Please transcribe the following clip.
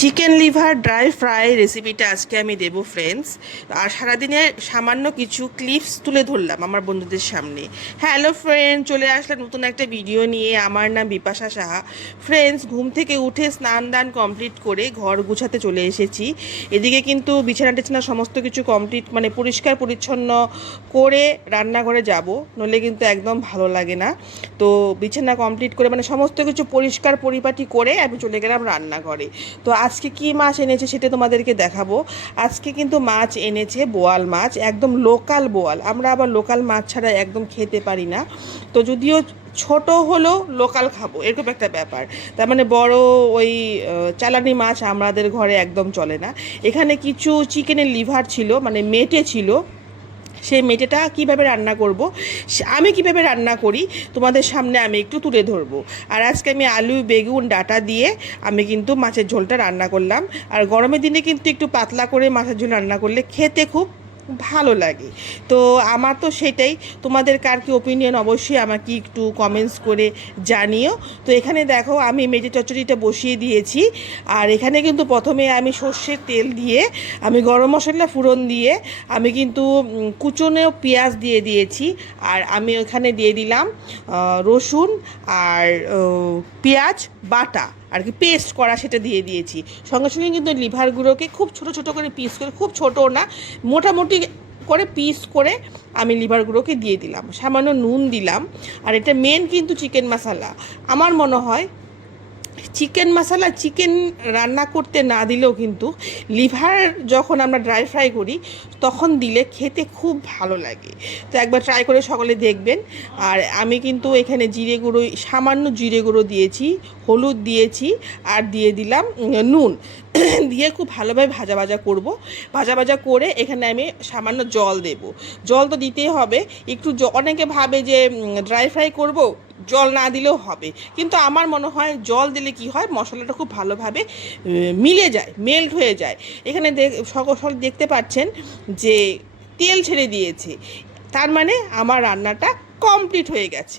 Chicken liver dry fry রেসিপিটা আজকে আমি দেবো ফ্রেন্ডস। আর সারাদিনের সামান্য কিছু ক্লিপস তুলে ধরলাম আমার বন্ধুদের সামনে। হ্যালো ফ্রেন্ড, চলে আসলাম নতুন একটা ভিডিও নিয়ে। আমার নাম বিপাশা সাহা। ফ্রেন্ডস, ঘুম থেকে উঠে স্নান দান কমপ্লিট করে ঘর গুছাতে চলে এসেছি। এদিকে কিন্তু বিছানা টিছানা সমস্ত কিছু কমপ্লিট, মানে পরিষ্কার পরিচ্ছন্ন করে রান্নাঘরে যাব, নইলে কিন্তু একদম ভালো লাগে না। তো বিছানা কমপ্লিট করে মানে সমস্ত কিছু পরিষ্কার পরিপাটি করে আমি চলে গেলাম রান্নাঘরে। তো আজকে কি মাছ এনেছে সেটা তোমাদেরকে দেখাবো। আজকে কিন্তু মাছ এনেছে বোয়াল মাছ, একদম লোকাল বোয়াল। আমরা আবার লোকাল মাছ ছাড়া একদম খেতে পারি না। তো যদিও ছোট হলো লোকাল খাবো, এরকম একটা ব্যাপার। তার মানে বড় ওই চালানি মাছ আমাদের ঘরে একদম চলে না। এখানে কিছু চিকেনের লিভার ছিল, মানে মেটে ছিল। সেই মেটেটা কীভাবে রান্না করব, আমি কিভাবে রান্না করি তোমাদের সামনে আমি একটু তুলে ধরবো। আর আজকে আমি আলু বেগুন ডাঁটা দিয়ে আমি কিন্তু মাছের ঝোলটা রান্না করলাম। আর গরমের দিনে কিন্তু একটু পাতলা করে মাছের ঝোল রান্না করলে খেতে খুব ভালো লাগে। তো আমার তো সেটাই। তোমাদের কার কি ওপিনিয়ন অবশ্যই আমাকে একটু কমেন্টস করে জানিও। তো এখানে দেখো আমি মেটে চচ্চড়িটা বসিয়ে দিয়েছি। আর এখানে কিন্তু প্রথমে আমি সর্ষের তেল দিয়ে আমি গরম মশলা ফোড়ন দিয়ে আমি কিন্তু কুচনো পেঁয়াজ দিয়ে দিয়েছি। আর আমি ওখানে দিয়ে দিলাম রসুন আর পেঁয়াজ বাটা আর কি পেস্ট করা, সেটা দিয়ে দিয়েছি। সঙ্গে সঙ্গে কিন্তু লিভারগুলোকে খুব ছোট ছোট করে পিস করে, খুব ছোট না, মোটামুটি করে পিস করে আমি লিভারগুলোকে দিয়ে দিলাম। সামান্য নুন দিলাম। আর এটা মেন কিন্তু চিকেন মশলা। আমার মনে হয় চিকেন মশলা চিকেন রান্না করতে না দিলেও কিন্তু লিভার যখন আমরা ড্রাই ফ্রাই করি তখন দিলে খেতে খুব ভালো লাগে। তো একবার ট্রাই করে সকলে দেখবেন। আর আমি কিন্তু এখানে জিরে গুঁড়ো, সামান্য জিরে গুঁড়ো দিয়েছি, হলুদ দিয়েছি, আর দিয়ে দিলাম নুন দিয়ে খুব ভালোভাবে ভাজা ভাজা করব। ভাজা ভাজা করে এখানে আমি সামান্য জল দেব। জল তো দিতেই হবে একটু। অনেকে ভাবে যে ড্রাই ফ্রাই করব, জল না দিলেও হবে, কিন্তু আমার মনে হয় জল দিলে কি হয়, মশলাটা খুব ভালোভাবে মিলে যায়, মেল্ট হয়ে যায়। এখানে সকল দেখতে পাচ্ছেন যে তেল ছেড়ে দিয়েছে, তার মানে আমার রান্নাটা কমপ্লিট হয়ে গেছে।